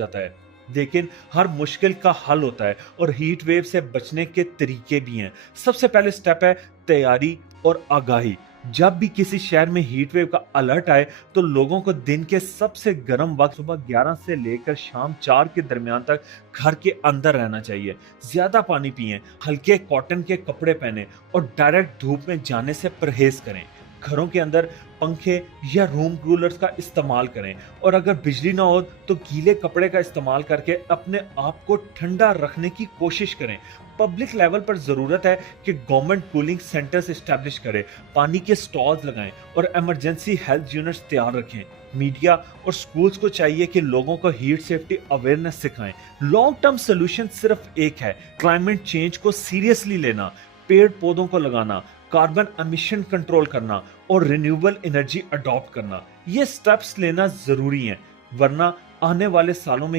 जाता है। लेकिन हर मुश्किल का हल होता है और हीट वेव से बचने के तरीके भी हैं। सबसे पहले स्टेप है तैयारी और आगाही। जब भी किसी शहर में हीट वेव का अलर्ट आए तो लोगों को दिन के सबसे गर्म वक्त सुबह 11 से लेकर शाम 4 के दरमियान तक घर के अंदर रहना चाहिए। ज्यादा पानी पिएं, हल्के कॉटन के कपड़े पहने और डायरेक्ट धूप में जाने से परहेज करें। घरों के अंदर पंखे या रूम कूलर्स का इस्तेमाल करें और अगर बिजली ना हो तो गीले कपड़े का इस्तेमाल करके अपने आप को ठंडा रखने की कोशिश करें। पब्लिक लेवल पर जरूरत है कि गवर्नमेंट कूलिंग सेंटर्स एस्टैब्लिश करे, पानी के स्टॉल्स लगाएं और इमरजेंसी हेल्थ यूनिट्स तैयार रखें। मीडिया और स्कूल्स को चाहिए कि लोगों को हीट सेफ्टी अवेयरनेस सिखाएं। लॉन्ग टर्म सोल्यूशन सिर्फ एक है, क्लाइमेट चेंज को सीरियसली लेना, पेड़ पौधों को लगाना, कार्बन एमिशन कंट्रोल करना और रिन्यूएबल एनर्जी अडॉप्ट करना। ये स्टेप्स लेना जरूरी है, वरना आने वाले सालों में